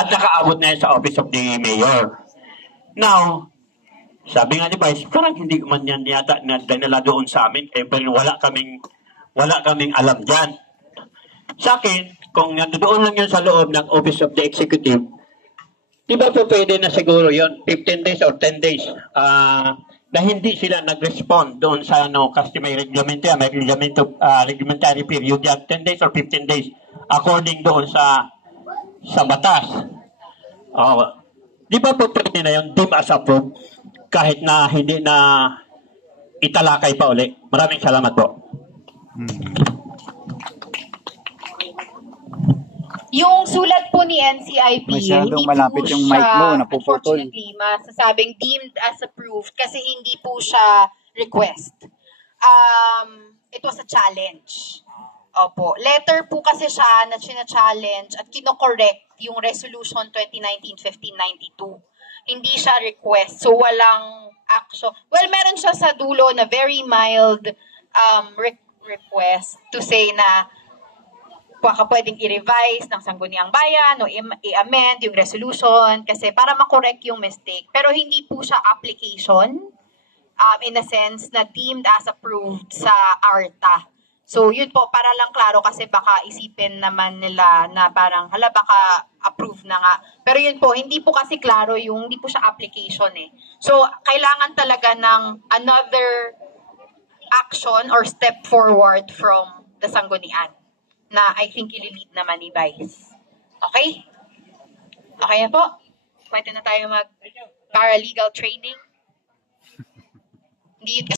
at nakaabot na yan sa Office of the Mayor. Now, sabi nga ni Vice, parang hindi man yan yata nadala doon sa amin, pero wala kaming alam dyan. Sa akin, kung nandoon lang yun sa loob ng Office of the Executive, di ba po pwede na siguro yun, 15 days or 10 days, na hindi sila nag-respond doon sa kasi may reglamento yan, may reglementary period yan, 10 days or 15 days, according doon sa batas. Di ba po pwede na yun, deem as approved, kahit na hindi na italakay pa uli. Maraming salamat po. Yung sulat po ni NCIP, masyadong hindi malapit po yung mic mo, siya, napuputol. unfortunately, masasabing deemed as approved kasi hindi po siya request. It was a challenge. Opo. Letter po kasi siya na challenge at kino-correct yung Resolution 2019-1592. Hindi siya request. So, walang action. Well, meron siya sa dulo na very mild request to say na baka pwedeng i-revise ng Sangguniang Bayan o i-amend yung resolution kasi para makorek yung mistake. Pero hindi po siya application in a sense na deemed as approved sa ARTA. So yun po, para lang klaro kasi baka isipin naman nila na parang hala baka approve na nga. Pero yun po, hindi po kasi klaro yung, hindi po siya application eh. So kailangan talaga ng another action or step forward from the Sanggunian na I think ililid naman ni Vice. Okay? Okay na po? Pwede na tayo mag-paralegal training? Hindi